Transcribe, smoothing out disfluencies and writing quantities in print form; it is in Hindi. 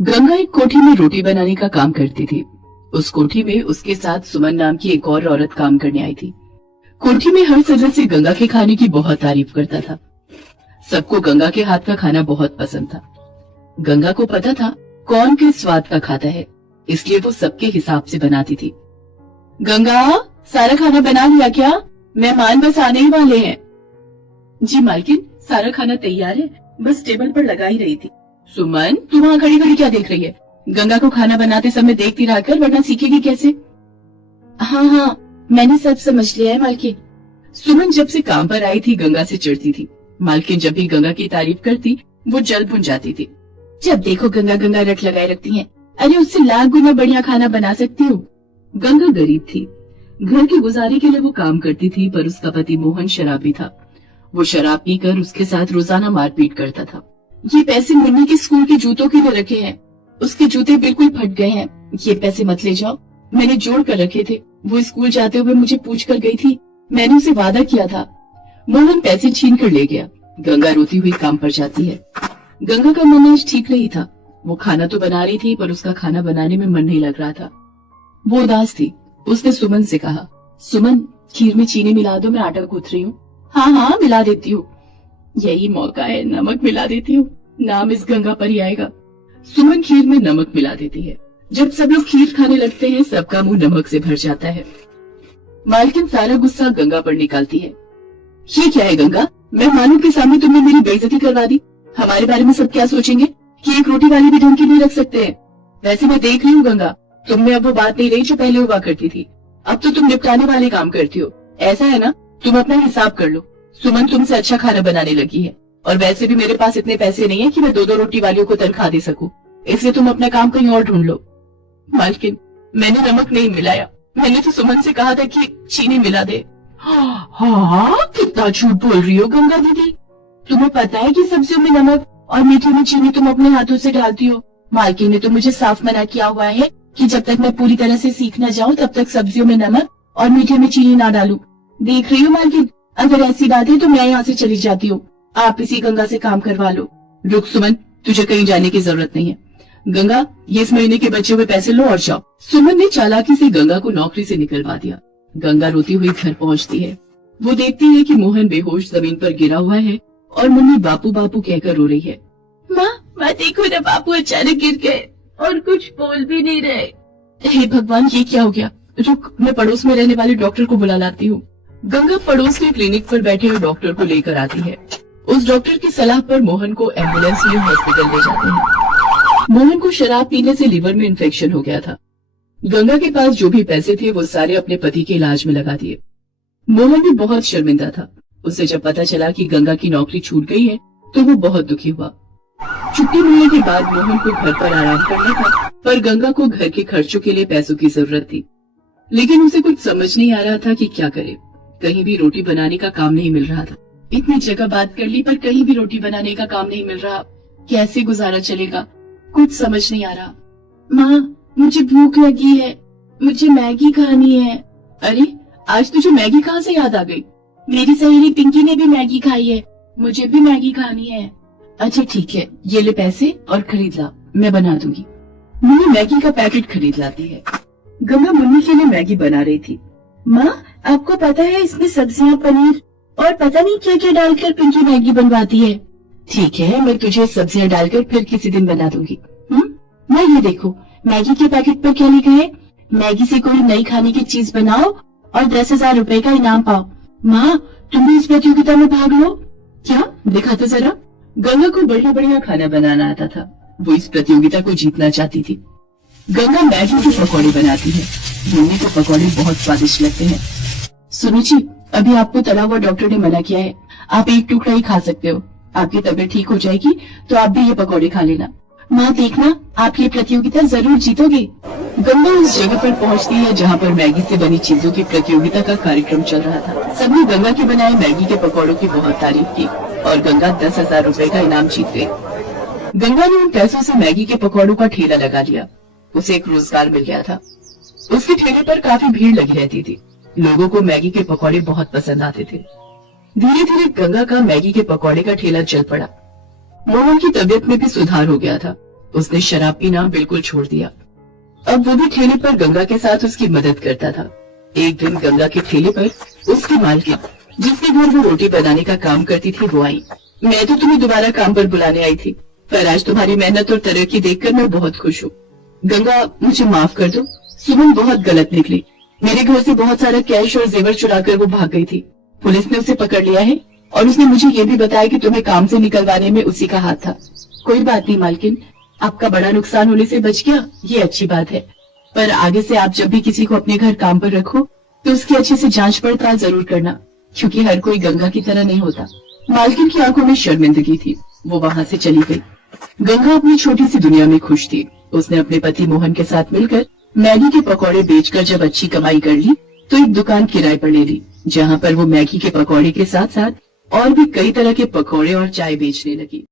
गंगा एक कोठी में रोटी बनाने का काम करती थी। उस कोठी में उसके साथ सुमन नाम की एक और औरत काम करने आई थी। कोठी में हर सदस्य गंगा के खाने की बहुत तारीफ करता था। सबको गंगा के हाथ का खाना बहुत पसंद था। गंगा को पता था कौन किस स्वाद का खाता है, इसलिए वो सबके हिसाब से बनाती थी। गंगा, सारा खाना बना लिया क्या? मेहमान बस आने ही वाले हैं। जी मालकिन, सारा खाना तैयार है, बस टेबल पर लगा ही रही थी। सुमन, तू वहाँ खड़ी खड़ी क्या देख रही है? गंगा को खाना बनाते समय देखती रहकर, वरना सीखेगी कैसे? हाँ, मैंने सब समझ लिया है मालकिन। सुमन जब से काम पर आई थी गंगा से चिढ़ती थी। मालकिन जब भी गंगा की तारीफ करती वो जल भुन जाती थी। जब देखो गंगा गंगा रट लगाए रखती हैं। अरे उससे लाख गुना बढ़िया खाना बना सकती हूँ। गंगा गरीब थी, घर की गुजारे के लिए वो काम करती थी, पर उसका पति मोहन शराबी था। वो शराब पीकर उसके साथ रोजाना मारपीट करता था। ये पैसे मुन्नी के स्कूल के जूतों के लिए रखे हैं, उसके जूते बिल्कुल फट गए हैं, ये पैसे मत ले जाओ, मैंने जोड़ कर रखे थे। वो स्कूल जाते हुए मुझे पूछ कर गई थी, मैंने उसे वादा किया था। मोहन पैसे छीन कर ले गया। गंगा रोती हुई काम पर जाती है। गंगा का मन आज ठीक नहीं था। वो खाना तो बना रही थी, पर उसका खाना बनाने में मन नहीं लग रहा था। वो उदास थी। उसने सुमन से कहा, सुमन, खीर में चीनी मिला दो, मैं आटा गूंथ रही हूँ। हाँ, मिला देती हूँ। यही मौका है, नमक मिला देती हूँ, नाम इस गंगा पर ही आएगा। सुमन खीर में नमक मिला देती है। जब सब लोग खीर खाने लगते हैं, सबका मुंह नमक से भर जाता है। मालकिन सारा गुस्सा गंगा पर निकालती है। ये क्या है गंगा, मेहमानों के सामने तुमने मेरी बेइज्जती करवा दी। हमारे बारे में सब क्या सोचेंगे कि एक रोटी वाली भी ढंग की नहीं रख सकते हैं। वैसे मैं देख रही हूँ गंगा, तुम में अब वो बात नहीं रही जो पहले हुआ करती थी। अब तो तुम निपटाने वाले काम करती हो। ऐसा है ना, तुम अपना हिसाब कर लो। सुमन तुमसे अच्छा खाना बनाने लगी है, और वैसे भी मेरे पास इतने पैसे नहीं है कि मैं 2-2 रोटी वालियों को तनख्वाह दे सकूं, इसलिए तुम अपना काम कहीं और ढूंढ लो। मालकिन, मैंने नमक नहीं मिलाया, मैंने तो सुमन से कहा था कि चीनी मिला दे। हाँ, कितना झूठ बोल रही हो गंगा दीदी। तुम्हें पता है कि सब्जियों में नमक और मीठे में चीनी तुम अपने हाथों से डालती हो। मालकिन ने तो मुझे साफ मना किया हुआ है कि जब तक मैं पूरी तरह से सीख न जाऊं तब तक सब्जियों में नमक और मीठे में चीनी ना डालूं। देख रही हो मालकिन, अगर ऐसी बात है तो मैं यहाँ से चली जाती हूँ, आप इसी गंगा से काम करवा लो। रुक सुमन, तुझे कहीं जाने की जरूरत नहीं है। गंगा, ये इस महीने के बचे हुए पैसे लो और जाओ। सुमन ने चालाकी से गंगा को नौकरी से निकलवा दिया। गंगा रोती हुई घर पहुँचती है। वो देखती है कि मोहन बेहोश जमीन पर गिरा हुआ है और मुन्नी बापू बापू कहकर रो रही है। माँ देखो ना, बापू अचानक गिर गए और कुछ बोल भी नहीं रहे। हे भगवान, ये क्या हो गया? रुक, मैं पड़ोस में रहने वाले डॉक्टर को बुला लाती हूँ। गंगा पड़ोस के क्लिनिक पर बैठे हुए डॉक्टर को लेकर आती है। उस डॉक्टर की सलाह पर मोहन को एम्बुलेंस में हॉस्पिटल ले जाते हैं। मोहन को शराब पीने से लीवर में इन्फेक्शन हो गया था। गंगा के पास जो भी पैसे थे वो सारे अपने पति के इलाज में लगा दिए। मोहन भी बहुत शर्मिंदा था। उसे जब पता चला कि गंगा की नौकरी छूट गई है तो वो बहुत दुखी हुआ। छुट्टी मिलने के बाद मोहन को घर पर आराम करना था, पर गंगा को घर के खर्चों के लिए पैसों की जरूरत थी। लेकिन उसे कुछ समझ नहीं आ रहा था कि क्या करे। कहीं भी रोटी बनाने का काम नहीं मिल रहा था। इतनी जगह बात कर ली पर कहीं भी रोटी बनाने का काम नहीं मिल रहा। कैसे गुजारा चलेगा, कुछ समझ नहीं आ रहा। माँ, मुझे भूख लगी है, मुझे मैगी खानी है। अरे, आज तुझे मैगी कहाँ से याद आ गई? मेरी सहेली पिंकी ने भी मैगी खाई है, मुझे भी मैगी खानी है। अच्छा ठीक है, ये ले पैसे और खरीद ला, मैं बना दूंगी। मुन्नी मैगी का पैकेट खरीद लाती है। गंगा मुन्नी के लिए मैगी बना रही थी। माँ, आपको पता है इसमें सब्जियाँ, पनीर और पता नहीं क्या क्या डालकर पिंकी मैगी बनवाती है। ठीक है, मैं तुझे सब्जियाँ डालकर फिर किसी दिन बना दूंगी। मैं ये देखो, मैगी के पैकेट पर क्या लिखा है? मैगी से कोई नई खाने की चीज बनाओ और 10,000 रुपए का इनाम पाओ। माँ, तुम भी इस प्रतियोगिता में भाग लो। क्या? दिखा तो जरा। गंगा को बढ़िया बढ़िया खाना बनाना आता था। वो इस प्रतियोगिता को जीतना चाहती थी। गंगा मैगी की पकौड़ी बनाती है। मुन्नी को पकौड़े बहुत स्वादिष्ट लगते हैं। सुनो जी, अभी आपको तला हुआ डॉक्टर ने मना किया है, आप एक टुकड़ा ही खा सकते हो। आपकी तबीयत ठीक हो जाएगी तो आप भी ये पकौड़े खा लेना। माँ देखना, आप ये प्रतियोगिता जरूर जीतोगे। गंगा उस जगह पर पहुँचती है जहाँ पर मैगी से बनी चीजों की प्रतियोगिता का कार्यक्रम चल रहा था। सबने गंगा के बनाए मैगी के पकौड़ों की बहुत तारीफ की और गंगा 10,000 रुपए का इनाम जीत गई। गंगा ने उन पैसों से मैगी के पकौड़ों का ठेला लगा लिया। उसे एक रोजगार मिल गया था। उसके ठेले पर काफी भीड़ लगी रहती थी। लोगों को मैगी के पकौड़े बहुत पसंद आते थे। धीरे धीरे गंगा का मैगी के पकौड़े का ठेला चल पड़ा। मोहन की तबीयत में भी सुधार हो गया था। उसने शराब पीना बिल्कुल छोड़ दिया। अब वो भी ठेले पर गंगा के साथ उसकी मदद करता था। एक दिन गंगा के ठेले पर उसकी मालकिन, जिसके घर वो रोटी बनाने का काम करती थी, वो आई। मैं तो तुम्हें दोबारा काम पर बुलाने आई थी, पर आज तुम्हारी मेहनत और तरक्की देखकर मैं बहुत खुश हूँ। गंगा, मुझे माफ कर दो। सुमन बहुत गलत निकली। मेरे घर से बहुत सारा कैश और जेवर चुराकर वो भाग गई थी। पुलिस ने उसे पकड़ लिया है और उसने मुझे ये भी बताया कि तुम्हें काम से निकलवाने में उसी का हाथ था। कोई बात नहीं मालकिन, आपका बड़ा नुकसान होने से बच गया, ये अच्छी बात है। पर आगे से आप जब भी किसी को अपने घर काम पर रखो तो उसकी अच्छे से जांच पड़ताल जरूर करना, क्योंकि हर कोई गंगा की तरह नहीं होता। मालकिन की आंखों में शर्मिंदगी थी। वो वहाँ से चली गई। गंगा अपनी छोटी सी दुनिया में खुश थी। उसने अपने पति मोहन के साथ मिलकर मैगी के पकौड़े बेचकर जब अच्छी कमाई कर ली तो एक दुकान किराए पर ले ली, जहाँ पर वो मैगी के पकौड़े के साथ साथ और भी कई तरह के पकौड़े और चाय बेचने लगी।